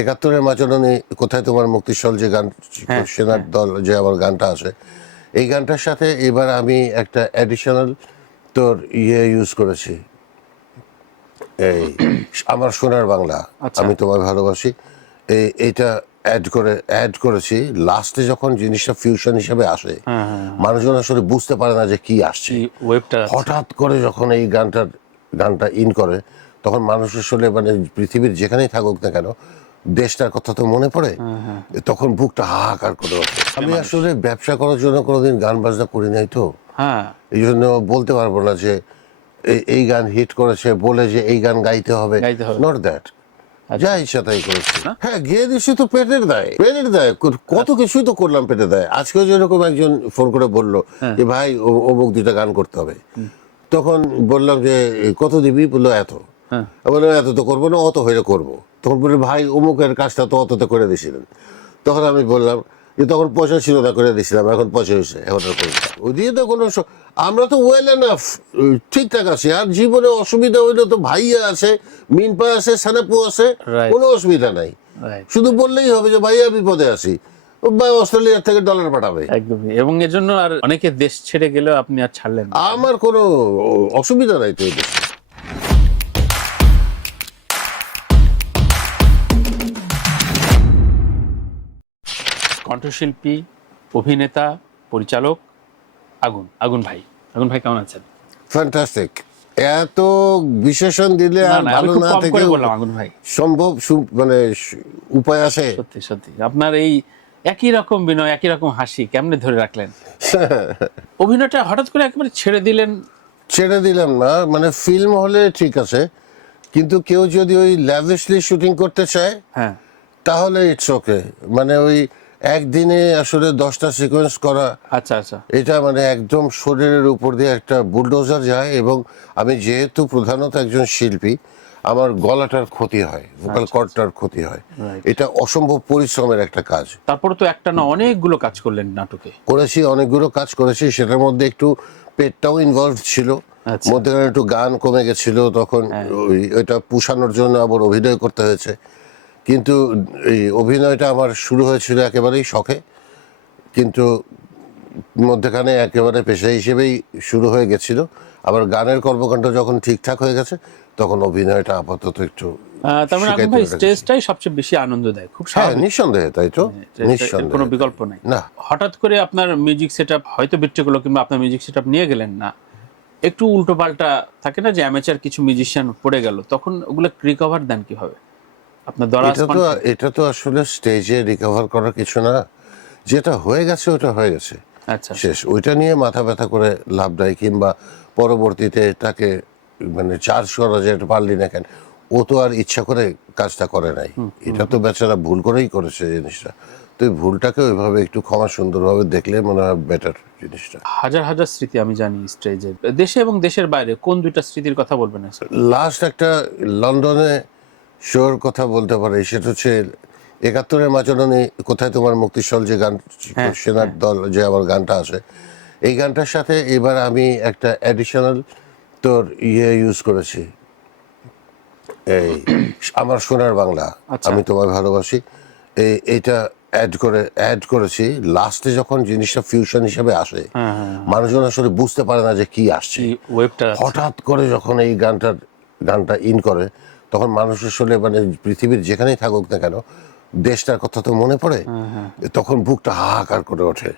একাত্তরের মাচরণে কোথায় তোমার মুক্তিস্থল যে গান, সেনার দল যে আমার গানটা আছে, এই গানটার সাথে এবার আমি একটা অ্যাডিশনাল তোর ইউজ করেছি, এই আমার সোনার বাংলা, আমি তোমায় ভালোবাসি, এইটা অ্যাড করেছি লাস্টে যখন জিনিসটা ফিউশন হিসেবে আসে। মানুষজন আসলে বুঝতে পারে না যে কি আসছে, হঠাৎ করে যখন এই গানটা ইন করে তখন মানুষ আসলে মানে পৃথিবীর যেখানেই থাকুক না কেন দেশটার কথা তো মনে পড়ে, তখন বুকটা হাহাকার করে ওঠে। আমি আসলে ব্যবসা করার জন্য কোনোদিন গান বাজনা করি নাই তো, এই জন্য বলতে পারবো না যে এই গান হিট করেছে বলে যে এই গান গাইতে হবে, নট দ্যাট। যা ইচ্ছা তাই করেছি। হ্যাঁ, গিয়ে দিচ্ছি তো পেটের দায়, কত কিছুই তো করলাম পেটের দায়। আজকে যেরকম একজন ফোন করে বললো যে ভাই অমুক দুইটা গান করতে হবে, তখন বললাম যে কত দিবি, বললো এত। বললাম এত তো করবো না, অত হইলে করবো। তখন বললো ভাই অমুকের কাজটা তো অততে করে দিয়েছিলেন। তখন আমি বললাম যে তখন পয়সা ছিল না, করে দিয়েছিলাম, এখন পয়সা হয়েছে, এখন ওই দিয়ে তো কোনো, আমরা তো ওয়েল এনাফ, ঠিকঠাক আছি। আর জীবনে অসুবিধা হইলে তো ভাইয়া আছে, মিনপা আছে, সানাপু আছে, কোনো অসুবিধা নাই। শুধু বললেই হবে যে ভাইয়া বিপদে আছি, অস্ট্রেলিয়া থেকে ডলার পাঠাবে। একদমই। এবং এর জন্য আর অনেকে দেশ ছেড়ে গেলেও আপনি আর ছাড়লেন না। আমার কোনো অসুবিধা নাই তো। কণ্ঠশিল্পী, অভিনেতা, পরিচালক আগুন ভাই কেমন আছেন? ফ্যান্টাস্টিক। এত বিশেষণ দিলে আর ভালো না থেকে আগুন ভাই সম্ভব মানে উপায় আছে? সত্যি সত্যি আপনার এই একই রকম বিনয়, একই রকম হাসি কেমনে ধরে রাখলেন? অভিনয়টা হঠাৎ করে একেবারে ছেড়ে দিলেন? ছেড়ে দিলাম না, মানে ফিল্ম হলে ঠিক আছে, কিন্তু কেউ যদি ওই ল্যাভিশলি শুটিং করতে চায় তাহলে ইটস ওকে। মানে ওই একদিনে আসলে 10টা সিকোয়েন্স করা, এটা মানে একদম শরীরের উপর দিয়ে একটা বুলডোজার যায়। এবং আমি যেহেতু প্রধানত একজন শিল্পী, আমার গলাটার ক্ষতি হয়, ভোকাল কর্ডটার ক্ষতি হয়, এটা অসম্ভব পরিশ্রমের একটা কাজ। তারপরে তো একটা না অনেকগুলো কাজ করলেন নাটকে। করেছি, অনেকগুলো কাজ করেছি, সেটার মধ্যে একটু পেটটাও ইনভলভ ছিল, মধ্যখানে একটু গান কমে গেছিল, তখন ওইটা পুষানোর জন্য আবার অভিনয় করতে হয়েছে। কিন্তু এই অভিনয়টা আমার শুরু হয়েছিল একেবারেই শখে, কিন্তু মধ্যখানে একেবারে পেশা হিসেবেই শুরু হয়ে গেছিল। আবার গানের কর্মকাণ্ড যখন ঠিকঠাক হয়ে গেছে তখন অভিনয়টা আপাতত একটু। তার মানে আগুন ভাই স্টেজটাই সবচেয়ে বেশি আনন্দ দেয়, খুব স্বাভাবিক। নিঃসন্দেহে, তাই তো, নিঃসন্দেহে, কোনো বিকল্প নাই। না, হঠাৎ করে আপনার মিউজিক সেটআপ হয়তো বিট্রেগুলো কিংবা আপনার মিউজিক সেটআপ নিয়ে গেলেন না, একটু উল্টো পাল্টা থাকে না যে অ্যামেচার কিছু মিউজিশিয়ান পড়ে গেল, তখন ওগুলো রিকভার দেন কিভাবে আপনার দরাজ? এটা তো আসলে স্টেজে রিকভার করার কিছু না, যেটা হয়ে গেছে ওটা হয়ে গেছে, শেষ। ওইটা নিয়ে মাথা ব্যথা করে লাভ নাই, কিংবা পরবর্তীতে তাকে মানে চার্জ করা যে এটা পারলি না কেন, ও তো আর ইচ্ছা করে কাজটা করে নাই, এটা তো বেচারা ভুল করেই করেছে জিনিসটা। তো এই ভুলটাকে ওইভাবে একটু ক্ষমা সুন্দরভাবে দেখলে মনে হয় বেটার জিনিসটা। হাজার হাজার স্মৃতি আমি জানি স্টেজে, দেশে এবং দেশের বাইরে, কোন দুইটা স্মৃতির কথা বলবেন? লাস্ট একটা লন্ডনে শোর কথা বলতে পারি, সেটা হচ্ছে 71-এর মাচরণে কোথায় তোমার মুক্তিস্থল যে গান, সেনার দল যে আমার গানটা আছে, এই গানটার সাথে এবার আমি একটা অ্যাডিশনাল তোর ইউজ করেছি, এই আমার সোনার বাংলা, আমি তোমায় ভালোবাসি, এইটা অ্যাড করেছি লাস্টে যখন জিনিসটা ফিউশন হিসেবে আসে। মানুষজন আসলে বুঝতে পারে না যে কি আসছে, হঠাৎ করে যখন এই গানটা ইন করে তখন মানুষ আসলে মানে পৃথিবীর যেখানেই থাকুক না কেন দেশটার কথা তো মনে পড়ে, তখন বুকটা হাহাকার করে ওঠে।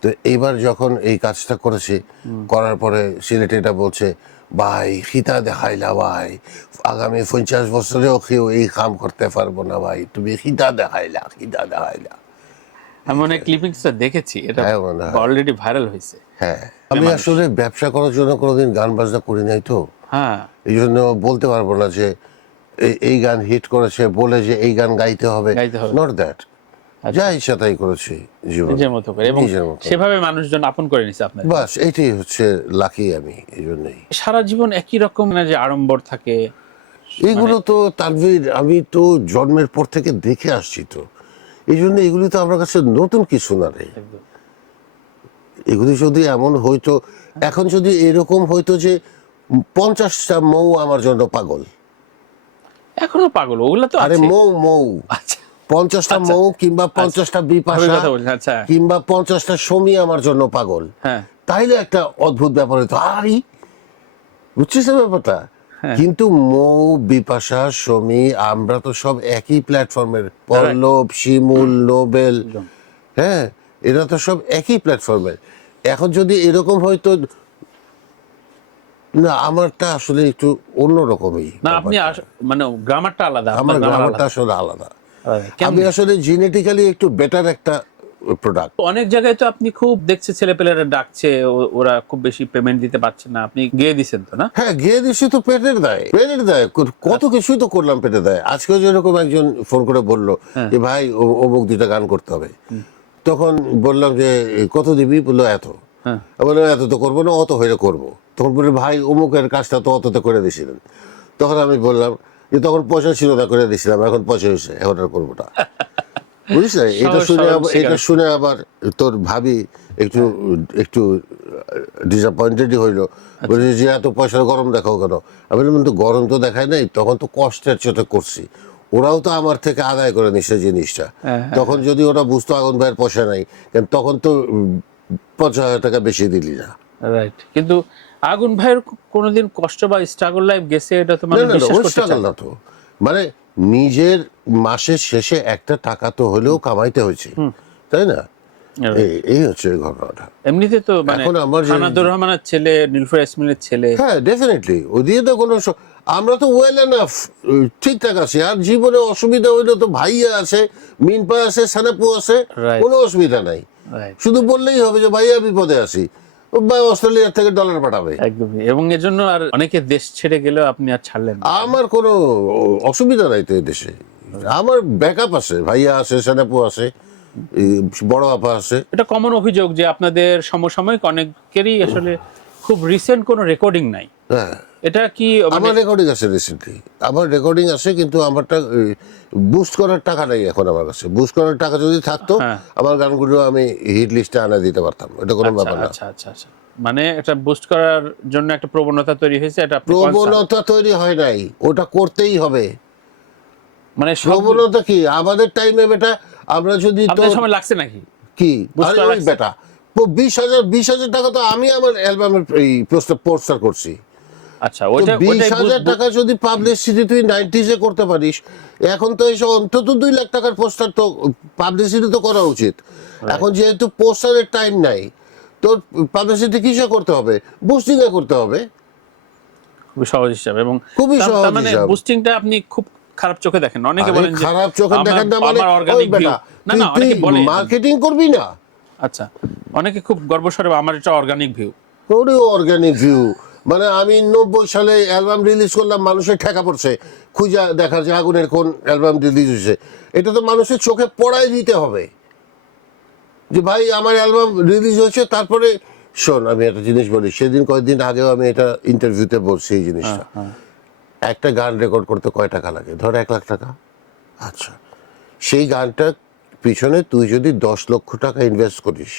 তো এইবার যখন এই কাজটা করেছি, করার পরে সিলেটিটা বলছে ভাই খিতা দেখাইলা ভাই, আগামী 50 বছরেও কেউ এই কাম করতে পারবো না ভাই, তুমি খিতা দেখাইলা। আমি অনেক ক্লিপিংসটা দেখেছি, এটা অলরেডি ভাইরাল হয়েছে। হ্যাঁ, আমি আসলে ব্যবসা করার জন্য কোনোদিন গান বাজনা করি নাই তো, এই জন্য বলতে পারবো না যে এই গান হিট করেছে বলে যে এই গান গাইতে হবে, নট দ্যাট। যা ইচ্ছা তাই করেছি নিজের মতো করে, এবং সেভাবে মানুষজন আপন করে নিছে আপনার, বাস এইটাই হচ্ছে লাকি আমি। এই জন্যই সারা জীবন একই রকম না যে আড়ম্বর থাকে, এইগুলো তো তানভীর আমি তো জন্মের পর থেকে দেখে আসছি, তো এই জন্য এগুলি তো আমার কাছে নতুন কিছু না রে। এগুলি যদি এমন হইতো, এখন যদি এরকম হইতো যে 50টা মৌ আমার জন্য পাগল, এখনো পাগল ওগুলা তো আরে আছে। মৌ মৌ আচ্ছা 50টা মৌ কিংবা 50টা বিপাশা কথা বলছেন, আচ্ছা কিংবা 50টা সমী আমার জন্য পাগল, হ্যাঁ তাইলে একটা অদ্ভুত ব্যাপার হতো। আরে বুঝছিস না ব্যাপারটা? হ্যাঁ। কিন্তু মৌ, বিপাশা, সমী আমরা তো সব একই প্ল্যাটফর্মের, পল্লব, শিমুল, নোবেল, হ্যাঁ এরা তো সব একই প্ল্যাটফর্মের। এখন যদি এরকম হয়তো না, আমারটা আসলে একটু অন্যরকমই না আপনি মানে গ্রামারটা আলাদা, আমার আপনার গ্রামার গ্রামারটা আলাদা। আসলে আলাদা। কেমন? আমি আসলে জেনেটিক্যালি একটু বেটার একটা প্রোডাক্ট। অনেক জায়গায় তো আপনি খুব দেখছে ছেলেপেলেরা ডাকছে, ওরা খুব বেশি পেমেন্ট দিতে পারছে না, আপনি গিয়ে দিছেন তো না? হ্যাঁ গিয়ে দিছি তো পেটের দায়, পেটের দায় কত কিছুই তো করলাম পেটের দায়। আজকে যেরকম একজন ফোন করে বললো যে ভাই অমুক 2টা গান করতে হবে, তখন বললাম যে কত দিবি, বললো এত। হ্যাঁ বললাম এত তো করবো না, অত হইলে করবো। তখন বললো ভাই অমুকের কাজটা তো অততে করে দিয়েছিলেন। তখন আমি বললাম যে তখন পয়সা ছিল না, করে দিয়েছিলাম, এখন পয়সা হয়েছে, এখন আর করবো না। বুঝিস না? এটা শুনে আবার তোর ভাবি একটু একটু ডিসঅ্যাপয়েন্টেডই হইলো। বলে যে এত পয়সার গরম দেখাও কেন? আমি বললাম তো গরম তো দেখায় নাই, তখন তো কষ্টের চোটে করছি। ওরাও তো আমার থেকে আদায় করে নিচ্ছে জিনিসটা। তখন যদি ওরা বুঝতো আগুন ভাইয়ের পয়সা নাই, তখন তো 50,000 টাকা বেশি দিলি না। রাইট। কিন্তু আগুন ভাইয়ের কোনোদিন কষ্ট বা স্ট্রাগল লাইফ গেছে, এটা তো মানে না না না, বিশ্বাস ওই করতে স্ট্রাগল চায় না তো, মানে নিজের মাসের শেষে একটা টাকা তো হলেও কামাইতে হয়েছে, তাই না? না। এই হচ্ছে ঘটনাটা। এমনিতে তো মানে এখন আমার যে খানাদুর রহমানের ছেলে, নীলুফার ইয়াসমিনের ছেলে, হ্যাঁ ডেফিনেটলি ওই দিয়ে তো কোনো আমরা তো ওয়েল এনাফ, ঠিকঠাক আছি। আর জীবনে অসুবিধা হইলে তো ভাইয়া আছে, মিনপা আছে, সানাপু আছে, Right. কোনো অসুবিধা নাই। রাইট শুধু বললেই হবে যে ভাইয়া বিপদে আছি, ও ভাই অস্ট্রেলিয়া থেকে ডলার পাঠাবে। একদমই। এবং এর জন্য আর অনেকে দেশ ছেড়ে গেলেও আপনি আর ছাড়লেন না। আমার কোনো অসুবিধা নাই তো এই দেশে। আমার ব্যাকআপ আছে, ভাইয়া আছে, সানাপু আছে, এই বড় আপা আছে। এটা কমন অভিযোগ যে আপনাদের সমসাময়িক অনেকেরই আসলে খুব রিসেন্ট কোনো রেকর্ডিং নাই। হ্যাঁ এটা কি মানে আমার রেকর্ডিং আছে রিসেন্টলি, আমার রেকর্ডিং আছে, কিন্তু আমারটা বুস্ট করার টাকা নেই এখন আমার কাছে। বুস্ট করার টাকা যদি থাকতো হ্যাঁ। আমার গানগুলো আমি হিট লিস্টে আনা দিতে পারতাম, এটা কোনো ব্যাপার না। আচ্ছা আচ্ছা আচ্ছা, মানে এটা বুস্ট করার জন্য একটা প্রবণতা তৈরি হয়েছে, এটা আপনি concern? প্রবণতা তৈরি হয় নাই, ওটা করতেই হবে। মানে সব প্রবণতা কি আমাদের টাইমে বেটা, আমরা যদি তো আপনাদের সময় লাগছে নাকি? কি বুঝতে আরে ওই পারছি। বেটা 20,000 টাকা তো আমি আমার অ্যালবামের এই পোস্টার করছি। আচ্ছা তো ওইটা 20,000 টাকা যদি পাবলিসিটি তুই 90s-এ করতে পারিস, এখন তো এসে অন্তত 2 লাখ টাকার পোস্টার তো পাবলিসিটি তো করা উচিত। এখন যেহেতু পোস্টারের টাইম নাই, তোর পাবলিসিটি কিসে করতে হবে? বুস্টিং এ করতে হবে। খুবই সহজ হিসাব। এবং খুবই তার সহজ মানে হিসাব। বুস্টিংটা আপনি খুব খারাপ চোখে দেখেন। অনেকে আরে বলেন যে খারাপ চোখে দেখেন না মানে আমার ওই অর্গানিক ভিউ। বেটা, না না, তুই অনেকে বলে মার্কেটিং করবি না? আচ্ছা, অনেকে খুব গর্বস্বরে আমার এটা অর্গানিক ভিউ। ওরে অর্গানিক ভিউ মানে আমি 90 সালে অ্যালবাম রিলিজ করলাম, মানুষের ঠেকা পড়ছে খুঁজা দেখা যে আগুনের কোন অ্যালবাম রিলিজ হয়েছে। এটা তো মানুষের চোখে পড়াই দিতে হবে যে ভাই আমার অ্যালবাম রিলিজ হয়েছে। তারপরে শোন, আমি একটা জিনিস বলি, সেদিন কয়েকদিন আগেও আমি এটা ইন্টারভিউতে বলছি এই জিনিসটা। একটা গান রেকর্ড করতে কয় টাকা লাগে? ধর 1 লাখ টাকা। আচ্ছা, সেই গানটা পিছনে তুই যদি 10 লক্ষ টাকা ইনভেস্ট করিস,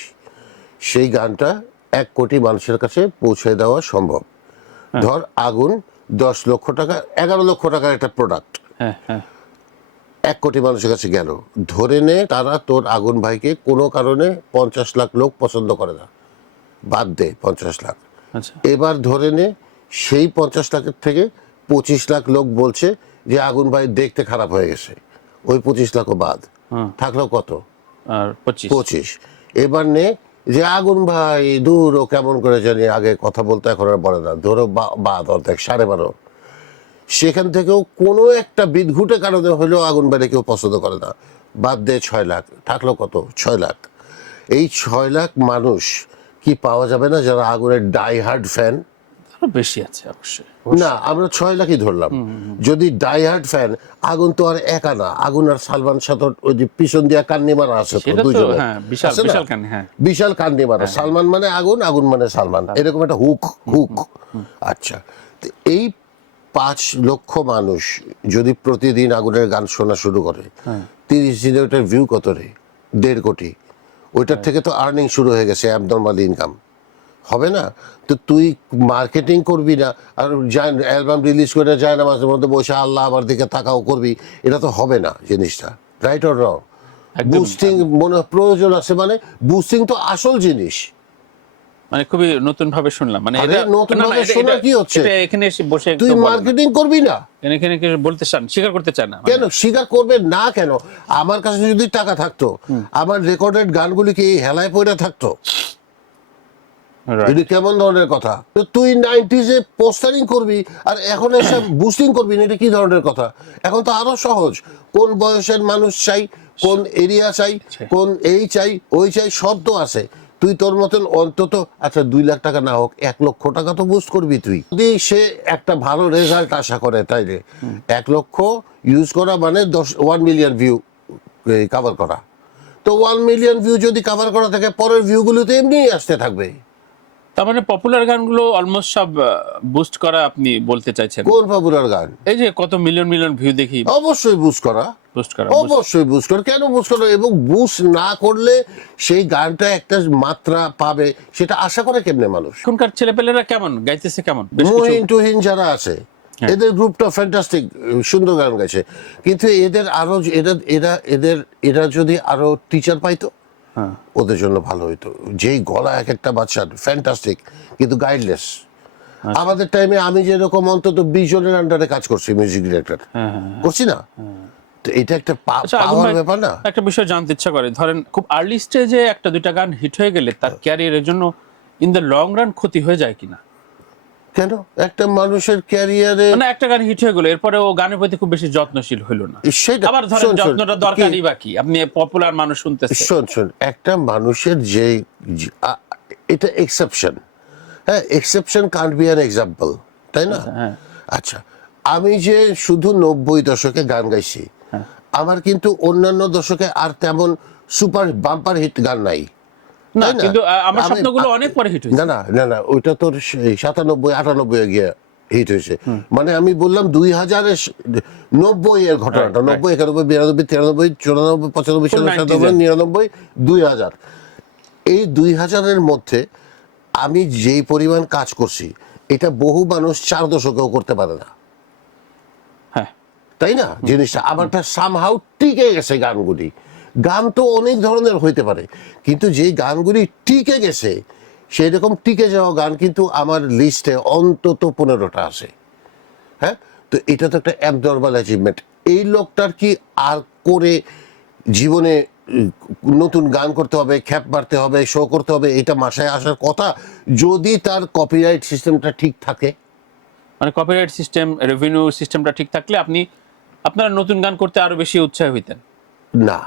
সেই গানটা 1 কোটি মানুষের কাছে পৌঁছে দেওয়া সম্ভব। ধর আগুন 10 লক্ষ টাকা, 11 লক্ষ টাকার একটা প্রোডাক্ট হ্যাঁ হ্যাঁ 1 কোটি মানুষের কাছে গেল। ধরে নে তারা তোর আগুন ভাইকে কোনো কারণে 50 লাখ লোক পছন্দ করে না, বাদ দে 50 লাখ। আচ্ছা এবার ধরে নে সেই 50 লাখের থেকে 25 লাখ লোক বলছে যে আগুন ভাই দেখতে খারাপ হয়ে গেছে, ওই 25 লাখও বাদ, থাকলো কত? আর 25। 25। এবার নে যে আগুন ভাই দূর, ও কেমন করে জানি আগে কথা বলতে এখন আর বলে না, ধরো বাদ অর্ধেক 12.5। সেখান থেকেও কোনো একটা বিদঘুটে কারণে হলেও আগুন ভাইরে কেউ পছন্দ করে না, বাদ দে 6 লাখ, থাকলো কত? 6 লাখ। এই 6 লাখ মানুষ কি পাওয়া যাবে না যারা আগুনের ডাই হার্ড ফ্যান? আরো বেশি আছে অবশ্যই। না, আমরা 6 লাখই ধরলাম। যদি ডাই হার্ড ফ্যান, আগুন তো আর একা না, আগুন আর সালমান সাথর ওই যে পিছন দিয়া কান্নি মারা আছে তো সেটা তো দুজনে, হ্যাঁ বিশাল আছে না? বিশাল কানে। হ্যাঁ বিশাল কান্দি মারা, সালমান মানে আগুন, আগুন মানে সালমান, এরকম একটা হুক। আচ্ছা, তো এই 5 লক্ষ মানুষ যদি প্রতিদিন আগুনের গান শোনা শুরু করে, 30 দিনে ওটার ভিউ কত রে? 1.5 কোটি। ওইটার থেকে তো আর্নিং শুরু হয়ে গেছে, অ্যাবনর্মাল ইনকাম। হবে না। তো তুই মার্কেটিং করবি না, আর অ্যালবাম রিলিজ করে যায় না মাঝে মধ্যে বসে আল্লাহ আমার দিকে তাকাও করবি, এটা তো হবে না জিনিসটা। Right or wrong? একদম। বুস্টিং মনে প্রয়োজন আছে, মানে বুস্টিং তো আসল জিনিস। মানে খুবই নতুন ভাবে শুনলাম, মানে আরে এটা নতুন না, না, ভাবে এটা- শোনা এটা- কি হচ্ছে? এটা এখানে এসে বসে তুই কেউ বলে না। মার্কেটিং করবি না এখানে কেউ বলতে চান, স্বীকার করতে চান না মানে। কেন? স্বীকার করবে না কেন? আমার কাছে যদি টাকা থাকতো, আমার রেকর্ডেড গানগুলি কি এই হেলায় পড়ে থাকতো? Right. এটা কেমন ধরনের কথা? তো তুই 90s-এ পোস্টারিং করবি আর এখন এসে বুস্টিং করবি না, এটা কি ধরনের কথা? এখন তো আরো সহজ। কোন বয়সের মানুষ চাই, কোন এরিয়া চাই, কোন এই চাই ওই চাই, সব তো আছে। তুই তোর মতন অন্তত আচ্ছা 2 লাখ টাকা না হোক 1 লক্ষ টাকা তো বুস্ট করবি তুই। যদি সে একটা ভালো রেজাল্ট আশা করে, তাইলে 1 লক্ষ ইউজ করা মানে 1 মিলিয়ন ভিউ কভার করা। তো 1 মিলিয়ন ভিউ যদি কভার করা থাকে, পরের ভিউগুলো তো এমনিই আসতে থাকবে। তার মানে পপুলার গানগুলো অলমোস্ট সব বুস্ট করা আপনি বলতে চাইছেন? কোন পপুলার গান? এই যে কত মিলিয়ন মিলিয়ন ভিউ দেখি, অবশ্যই বুস্ট করা, বুস্ট করা। অবশ্যই বুস্ট করা। কেন বুস্ট করা? এবং বুস্ট না করলে সেই গানটা একটা মাত্রা পাবে, সেটা আশা করে কেমনে মানুষ? এখনকার ছেলেপেলেরা কেমন গাইতেছে, কেমন বেশ কিছু মুহিন টুহিন যারা আছে, এদের গ্রুপটা ফ্যান্টাস্টিক, সুন্দর গান গাইছে, কিন্তু এদের আরো এরা যদি আরো টিচার পাইতো, হ্যাঁ। ওদের জন্য ভালো হইতো। যেই গলা এক একটা বাচ্চার ফ্যান্টাস্টিক, কিন্তু গাইডলেস। আমাদের টাইমে আমি যেরকম অন্তত 20 জনের আন্ডারে কাজ করছি, মিউজিক ডিরেক্টর করছি না? তো এটা একটা আচ্ছা, আগুন পাওয়ার ভাই, ব্যাপার না? একটা বিষয় জানতে ইচ্ছা করে, ধরেন খুব আর্লি স্টেজে একটা দুইটা গান হিট হয়ে গেলে তার ক্যারিয়ারের জন্য ইন দ্য লং রান ক্ষতি হয়ে যায় কিনা? কেন? একটা মানুষের ক্যারিয়ারে মানে একটা গান হিট হয়ে গেল, এরপরে ও গানের প্রতি খুব বেশি যত্নশীল হইলো না, সেটা আবার ধরেন শোন, শোন, যত্নটা দরকারই বাকি, আপনি পপুলার মানুষ শুনতেছে। শোন, একটা মানুষের যে এটা এক্সেপশন, হ্যাঁ, exception can't be an example, তাই না? হ্যাঁ। আচ্ছা, আমি যে শুধু 90 দশকে গান গাইছি, আমার কিন্তু অন্যান্য দশকে আর তেমন সুপার বাম্পার হিট গান নাই। না, তাই না? কিন্তু আমার আমি- স্বপ্নগুলো অনেক পরে হিট হয়েছে। না, ওইটা তোর 97-98 গিয়ে হিট হয়েছে। মানে আমি বললাম 2000-এর 90-এর ঘটনাটা, Right, 90, 91, 92, 93, 94, 95, 96, 97, 99, 2000। এই 2000-এর মধ্যে আমি যেই পরিমাণ কাজ করছি, এটা বহু মানুষ 4 দশকেও করতে পারে না, হ্যাঁ। তাই না? জিনিসটা আমারটা সামহাউ টিকে গেছে। গানগুলি, গান তো অনেক ধরনের হইতে পারে, কিন্তু যে গানগুলি টিকে গেছে, সেই রকম টিকে যাওয়া গান কিন্তু আমার লিস্টে অন্তত 15টা আছে। হ্যাঁ, তো এটা তো একটা অ্যাবনর্মাল অ্যাচিভমেন্ট। এই লোকটার কি আর করে জীবনে নতুন গান করতে হবে, খ্যাপ মারতে হবে, শো করতে হবে, এটা মাসায় আসার কথা, যদি তার কপিরাইট সিস্টেমটা ঠিক থাকে। মানে কপিরাইট সিস্টেম, রেভিনিউ সিস্টেমটা ঠিক থাকলে আপনারা নতুন গান করতে আরো বেশি উৎসাহী হইতেন। না,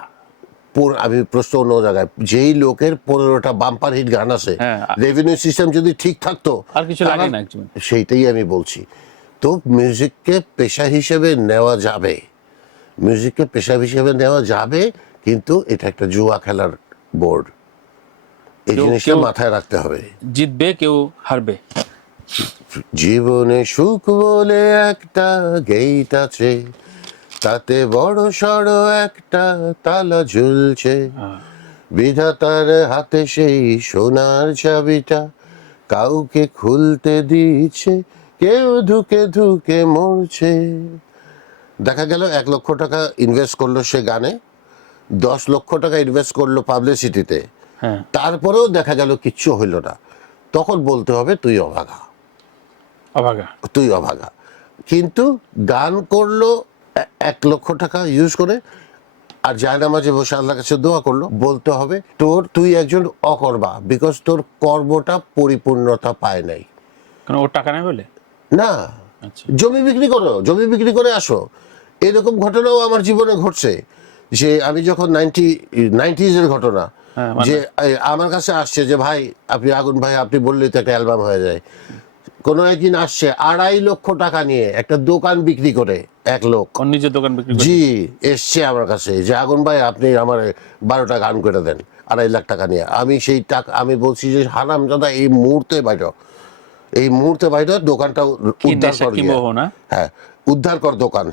আমি প্রশ্ন অন্য জায়গায়। যেই লোকের 15টা বাম্পার হিট গান আছে, হ্যাঁ। রেভিনিউ সিস্টেম যদি ঠিক থাকতো, আর কিছু লাগে না একদম। সেইটাই আমি বলছি। তো মিউজিককে পেশা হিসেবে নেওয়া যাবে, মিউজিককে পেশা হিসেবে নেওয়া যাবে, কিন্তু এটা একটা জুয়া খেলার বোর্ড। এই জিনিসটা মাথায় রাখতে হবে। জিতবে, কেউ হারবে। জীবনে সুখ বলে একটা গেট আছে, তাতে বড় সড় একটা তালা ঝুলছে, বিধাতার হাতে সেই সোনার চাবিটা কাউকে খুলতে দিচ্ছে, কেউ ধুকে ধুকে মরছে। দেখা গেল 1 লক্ষ টাকা ইনভেস্ট করলো সে গানে, 10 লক্ষ টাকা ইনভেস্ট করলো পাবলিসিটিতে, হ্যাঁ। তারপরেও দেখা গেল কিচ্ছু হইল না। তখন বলতে হবে তুই অভাগা, অভাগা। তুই অভাগা। কিন্তু গান করলো 1 লক্ষ টাকা ইউজ করে, আর জায়নামাজে বসে আল্লাহর কাছে দোয়া করলো, বলতে হবে তুই একজন অকর্মা, বিকজ তোর কর্মটা পরিপূর্ণতা পায় নাই। কারণ ওর টাকা নেই বলে না, আচ্ছা। জমি বিক্রি করো, জমি বিক্রি করে আসো। এরকম ঘটনাও আমার জীবনে ঘটছে, যে আমি যখন 90s-এর ঘটনা, হ্যাঁ, মানে- যে আমার কাছে আসছে যে ভাই আপনি আগুন ভাই, আপনি বললেই তো একটা অ্যালবাম হয়ে যায়। কোনো একদিন আসছে 2.5 লক্ষ টাকা নিয়ে একটা দোকান বিক্রি করে, এক লোক, ওর নিজের দোকান বিক্রি করে। জি, এসছে আমার কাছে যে আগুন ভাই আপনি আমার 12টা গান করে দেন 2.5 লাখ টাকা নিয়ে। আমি সেই টাকা, আমি বলছি যে হারামজাদা, এই মুহূর্তে বাইরে, এই মুহূর্তে বাইরে দোকানটা কি উদ্ধার নেশা, কর কি গিয়া। মোহ না? হ্যাঁ, উদ্ধার কর দোকান।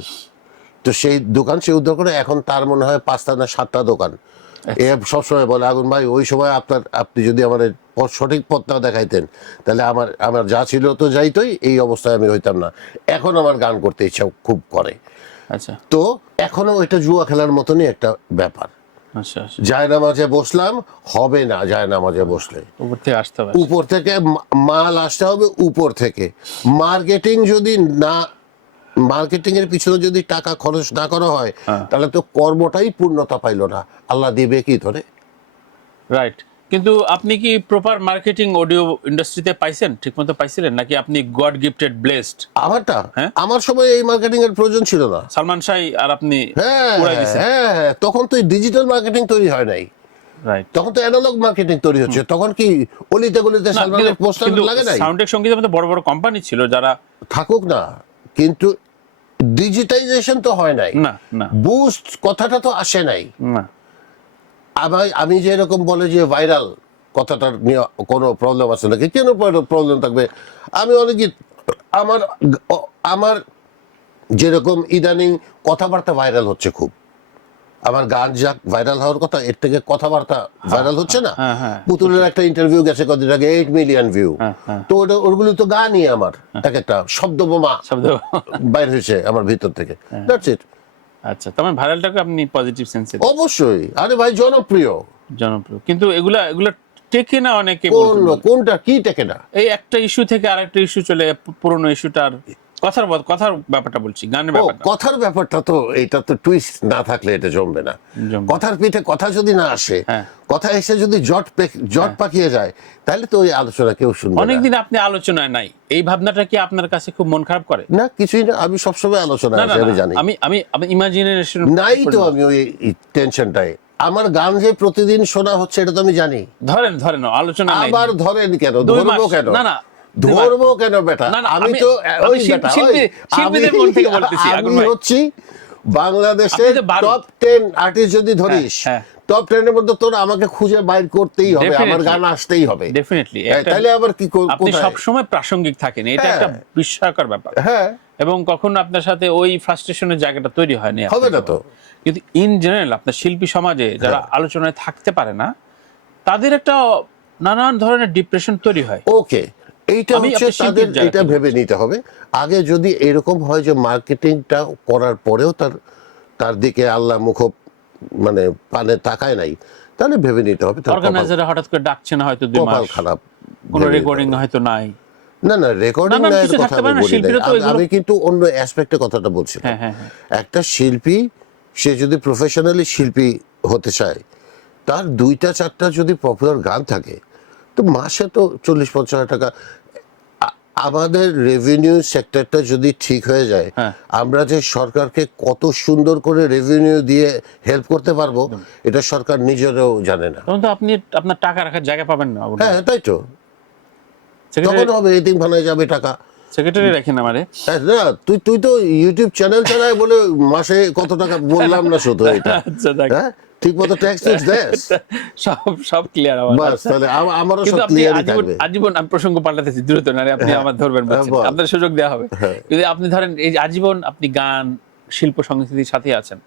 তো সেই দোকান সে উদ্ধার করে, এখন তার মনে হয় 5টা না 7টা দোকান। এ সবসময় বলে আগুন ভাই, ওই সময় আপনি যদি আমার সঠিক পথটা দেখাইতেন, তাহলে আমার আমার যা ছিল তো যাইতোই, এই অবস্থায় আমি হইতাম না। এখন আমার গান করতে ইচ্ছা খুব করে। আচ্ছা তো এখনো ওইটা জুয়া খেলার মতনই একটা ব্যাপার। আচ্ছা আচ্ছা, জায়নামাজে বসলাম, হবে না জায়নামাজে বসলে। উপর থেকে আসতে হবে। উপর থেকে মাল আসতে হবে, উপর থেকে। মার্কেটিং যদি না, মার্কেটিং এর পিছনে যদি টাকা খরচ না করা হয়, তাহলে তো কর্মটাই পূর্ণতা পাইলো না। আল্লাহ দিবে কি ধরে? রাইট। কিন্তু আপনি কি প্রপার মার্কেটিং অডিও ইন্ডাস্ট্রিতে পাইছেন, ঠিকমতো পাইছিলেন, নাকি আপনি গড গিফটেড ব্লেসড? আমারটা, হ্যাঁ? আমার সময় এই মার্কেটিং এর প্রয়োজন ছিল না। সালমান শাহ আর আপনি হ্যাঁ উড়াই দিছেন। হ্যাঁ, তখন তো ডিজিটাল মার্কেটিং তৈরি হয় নাই, রাইট। তখন তো অ্যানালগ মার্কেটিং তৈরি হচ্ছে। তখন কি অলিতে গলিতে সালমানের পোস্টার লাগে নাই? সাউন্ডটেক সঙ্গীতের মধ্যে বড় বড় কোম্পানি ছিল যারা, থাকুক না, কিন্তু ডিজিটাইজেশন তো হয় নাই, না না বুস্ট কথাটা তো আসে নাই। না, আমি যে এরকম বলে যে ভাইরাল কথাটা নিয়ে কোনো প্রবলেম আছে নাকি? কেন প্রবলেম থাকবে? আমি অনেক আমার আমার যেরকম ইদানিং কথাবার্তা ভাইরাল হচ্ছে খুব, আমার গান যা ভাইরাল হওয়ার কথা, এর থেকে কথাবার্তা ভাইরাল হচ্ছে না। হ্যাঁ, হ্যাঁ। পুতুলের একটা ইন্টারভিউ গেছে কদিন আগে, 8 মিলিয়ন ভিউ। তো ওগুলো তো গানই আমার, এক একটা শব্দ বোমা শব্দ। বাইর হয়েছে আমার ভিতর থেকে। That's it. আচ্ছা, তার মানে ভাইরালটাকে আপনি পজিটিভ সেন্সে অবশ্যই, আরে ভাই জনপ্রিয়। জনপ্রিয়, কিন্তু এগুলা এগুলা টেকে না অনেকে। কোনটা কি টেকে না? এই একটা ইস্যু থেকে আরেকটা ইস্যু চলে, পুরনো ইস্যুটার কথার ব্যাপারটা বলছি, গানের ব্যাপারটা। কথার ব্যাপারটা তো, এটা তো টুইস্ট না থাকলে এটা জমবে না। জমবে। কথার পিঠে কথা যদি না আসে, হ্যাঁ। কথা এসে যদি জট পাকিয়ে যায়, তাহলে তো ওই আলোচনা কেউ শুনবে না। অনেকদিন আপনি আলোচনায় নাই, এই ভাবনাটা কি আপনার কাছে খুব মন খারাপ করে? না, কিছুই না, আমি সবসময় আলোচনা না না আছি, আমি না, জানি। আমি ইমাজিনেশন নাই তো, আমি ওই টেনশনটাই। আমার গান যে প্রতিদিন শোনা হচ্ছে এটা তো আমি জানি। ধরেন আলোচনা নাই। আবার ধরেন কেন? 2 ধরবো মাস। কেন? না না, ধরবো কেন বেটা? না, না, আমি তো ওই বেটা, শিল্পীদের মন থেকে বলতেছি, আগুন আমি ভাই। হচ্ছি বাংলাদেশের আপনি তো বারো। টপ 10 আর্টিস্ট যদি ধরিস, হ্যাঁ। টপ 10 এর মধ্যে তোর আমাকে খুঁজে বাইর করতেই হবে, আমার গান আসতেই হবে। ডেফিনেটলি। তাহলে আবার কি আপনি কোথায়? সব সময় প্রাসঙ্গিক থাকেন, এটা হ্যাঁ। একটা বিস্ময়কর ব্যাপার। হ্যাঁ, এবং কখনো আপনার সাথে ওই ফ্রাস্ট্রেশনের জায়গাটা তৈরি হয়নি। হবে না তো। কিন্তু ইন জেনারেল আপনার শিল্পী সমাজে যারা আলোচনায় থাকতে পারে না, তাদের একটা নানান ধরনের ডিপ্রেশন তৈরি হয়। ওকে, এইটা আমি হচ্ছে আপনার শিল্পীর তাদের, জায়গা এটা থেকে ভেবে নিতে হবে আগে। যদি এরকম হয় যে মার্কেটিংটা করার পরেও তার দিকে আল্লাহ মুখ মানে পানে তাকায় নাই, তাহলে ভেবে নিতে হবে তার অর্গানাইজাররা হঠাৎ করে ডাকছে না হয়তো 2 কপাল মাস, খারাপ। কোনো ভেবে নিতে রেকর্ডিং হবে। হয়তো নাই। না না, রেকর্ডিং নানান না, এর কিছু কথা থাকতে আমি পারে না, বলি নাই। শিল্পীরা তো এগুলো- আমি কিন্তু অন্য অ্যাসপেক্টে কথাটা বলছিলাম। হ্যাঁ হ্যাঁ হ্যাঁ। একটা শিল্পী, সে যদি প্রফেশনালি শিল্পী হতে চায়, তার 2টা-4টা যদি পপুলার গান থাকে, তো মাসে তো 40-50 হাজার টাকা। আমাদের রেভিনিউ সেক্টরটা যদি ঠিক হয়ে যায়, হ্যাঁ। আমরা যে সরকারকে কত সুন্দর করে রেভিনিউ দিয়ে হেল্প করতে পারবো, এটা সরকার নিজেরাও জানে না। তখন তো আপনি আপনার টাকা রাখার জায়গা পাবেন না। হ্যাঁ, তাই তো। তখন হবে এতিমখানায় যাবে টাকা। সেক্রেটারি রাখেন আমারে। হ্যাঁ, না, তুই তো ইউটিউব চ্যানেল চালায় বলে মাসে কত টাকা বললাম না শুধু এটা। আচ্ছা, দেখ। হ্যাঁ, ঠিক মতো ট্যাক্স দেস, সব ক্লিয়ার আমার। বাস, তাহলে আমারও কিন্তু সব আপনি ক্লিয়ারই থাকবে। আজীবন আমি প্রসঙ্গ পাল্টাতেছি, দ্রুত না, আপনি আমার ধরবেন বলছেন। বল। আপনার সুযোগ দেওয়া হবে। হ্যাঁ। কিন্তু আপনি ধরেন এই যে আজীবন আপনি গান, শিল্প সংস্কৃতির সাথে আছেন,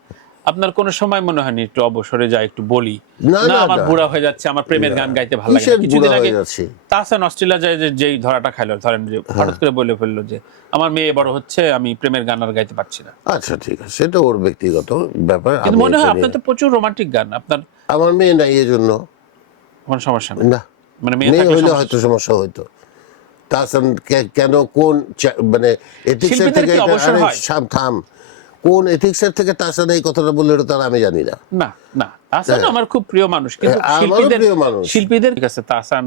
আপনার কোনো সময় মনে হয়নি একটু অবসরে যাই, একটু বলি না, না না, আমার না। বুড়া হয়ে যাচ্ছে, আমার প্রেমের গান গাইতে ভালো লাগে কিসের না? কিছুদিন বুড়া আগে হয়ে যাচ্ছি? তাহসান অস্ট্রেলিয়া যায় যে যেই ধরাটা খাইলো, ধরেন যে হঠাৎ করে বলে ফেললো যে আমার মেয়ে বড় হচ্ছে, আমি প্রেমের গান আর গাইতে পারছি না। আচ্ছা, ঠিক আছে, সেটা ওর ব্যক্তিগত ব্যাপার। কিন্তু আমি মনে হয় এটা আপনার নিয়ে- তো প্রচুর রোমান্টিক গান, আপনার আমার মেয়ে নাই, এই জন্য কোনো সমস্যা নেই। না। মানে মেয়ে মেয়ে থাকলে হইলে সমস্যা- হয়তো সমস্যা হইতো। তাহসান কেন, কোন মানে এথিক্সের শিল্পীদের থেকে কি অবসর আরে হয়? থাম, কোন এথিক্সের থেকে তাহসান এই কথাটা বললো, এটা তার আমি জানি না। না না, তাহসান আমার খুব প্রিয় মানুষ, কিন্তু আমারও শিল্পীদের প্রিয় মানুষ। ঠিক আছে, তাহসান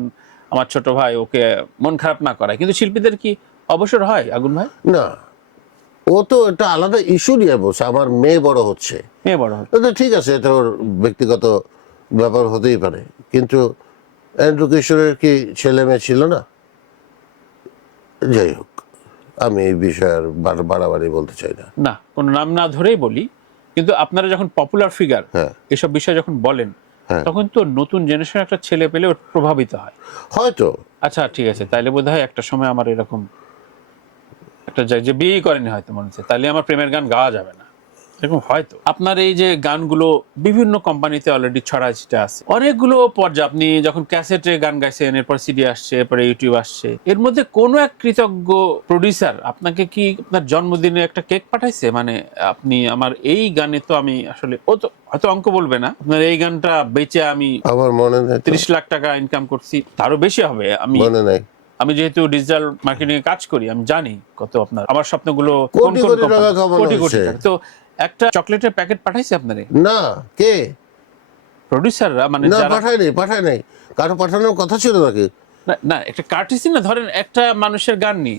আমার ছোট ভাই, ওকে মন খারাপ না করায়, কিন্তু শিল্পীদের কি অবসর হয় আগুন ভাই? না, ও তো এটা আলাদা ইস্যু নিয়ে বলছে, আমার মেয়ে বড় হচ্ছে। মেয়ে বড় হয়। এটা ঠিক আছে, এটা ওর ব্যক্তিগত ব্যাপার হতেই পারে, কিন্তু অ্যান্ড্রু কিশোরের কি ছেলে মেয়ে ছিল না? যাই হোক, আমি এই বিষয়ে আর বাড়াবাড়ি বলতে চাই না। না, কোনো নাম না ধরেই বলি, কিন্তু আপনারা যখন পপুলার ফিগার হ্যাঁ। এসব বিষয়ে যখন বলেন, হ্যাঁ। তখন তো নতুন জেনারেশন একটা ছেলে পেলে ওর প্রভাবিত হয়। হয়তো আচ্ছা ঠিক আছে, তাইলে বোধ হয় একটা সময় আমার এরকম একটা যায় যে বিয়ে করেনি হয়তো মনে হচ্ছে, তাইলে আমার প্রেমের গান গাওয়া যাবে না। এরকম হয়তো আপনার এই যে গানগুলো বিভিন্ন কোম্পানিতে অলরেডি ছড়াছিটা আছে, অনেকগুলো পর্যায়ে আপনি যখন ক্যাসেটে গান গাইছেন, এরপর সিডি আসছে, এরপরে ইউটিউব আসছে, এর মধ্যে কোনো এক কৃতজ্ঞ প্রডিউসার আপনাকে কি আপনার জন্মদিনে একটা কেক পাঠাইছে, মানে আপনি আমার এই গানে তো আমি আসলে, ও তো হয়তো অঙ্ক বলবে না, আপনার এই গানটা বেচে আমি আমার মনে নেই তো, 30 লাখ টাকা ইনকাম করছি, তারও বেশি হবে, মনে নাই। আমি যেহেতু ডিজিটাল মার্কেটিং এ কাজ করি, আমি জানি কত আপনার আমার স্বপ্নগুলো কোন কোটি কোন কোটি টাকা কোম্পানি, কামানো কোটি কোটি হয়েছে। টাকা। তো একটা চকলেটের প্যাকেট পাঠাইছে আপনারে না, কে? প্রডিউসাররা, মানে না, যারা, পাঠায় নাই। কারো পাঠানোর কথা ছিল নাকি? না না, একটা কার্টিসি না, ধরেন একটা মানুষের গান নি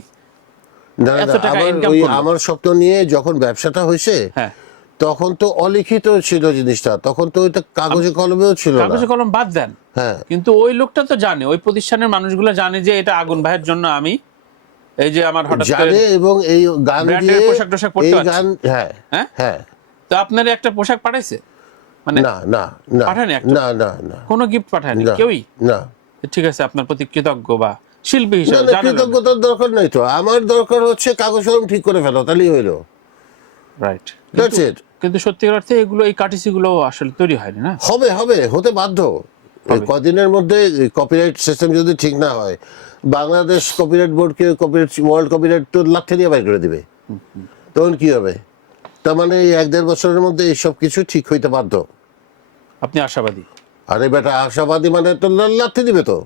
না এত না, টাকা আমার ইনকাম ওই করলো। আমার স্বপ্ন নিয়ে যখন ব্যবসাটা হয়েছে, হ্যাঁ, তখন তো অলিখিত ছিল জিনিসটা, তখন তো ওইটা কাগজে কলমেও ছিল না। কাগজে কলম বাদ দেন, হ্যাঁ, কিন্তু ওই লোকটা তো জানে, ওই প্রতিষ্ঠানের মানুষগুলো জানে যে এটা আগুন ভাইয়ের জন্য আমি এই যে আমার হঠাৎ করে জানে, এবং এই গান ব্র্যান্ডের দিয়ে পোশাক টোশাক পরতে এই পারছি। গান, হ্যাঁ হ্যাঁ? হ্যাঁ। তো আপনার একটা পোশাক পাঠাইছে, মানে না না না পাঠায়নি একটা? না না না কোনো গিফট পাঠায়নি না, কেউই? না ঠিক আছে, আপনার প্রতি কৃতজ্ঞ বা শিল্পী না হিসেবে না, জানালেন। কৃতজ্ঞতার দরকার নাই তো। আমার দরকার হচ্ছে কাগজ কলম ঠিক করে ফেলো, তাহলেই হইলো। Right, That's it. কিন্তু সত্যিকার অর্থে এগুলো, এই কাটিসি গুলো আসলে তৈরি হয়নি না। হতে বাধ্য। এই কদিনের মধ্যে কপিরাইট সিস্টেম যদি ঠিক না হয়, বাংলাদেশ কপিরাইট বোর্ডকে, কপিরাইট, ওয়ার্ল্ড কপিরাইট তো লাথি দিয়ে বাইর করে দিবে। তখন কি হবে? তার মানে এই 1-1.5 বছরের মধ্যে এইসব কিছু ঠিক হইতে বাধ্য। আপনি আশাবাদী? আরে বেটা, আশাবাদী মানে তো লাথি দিবে তো।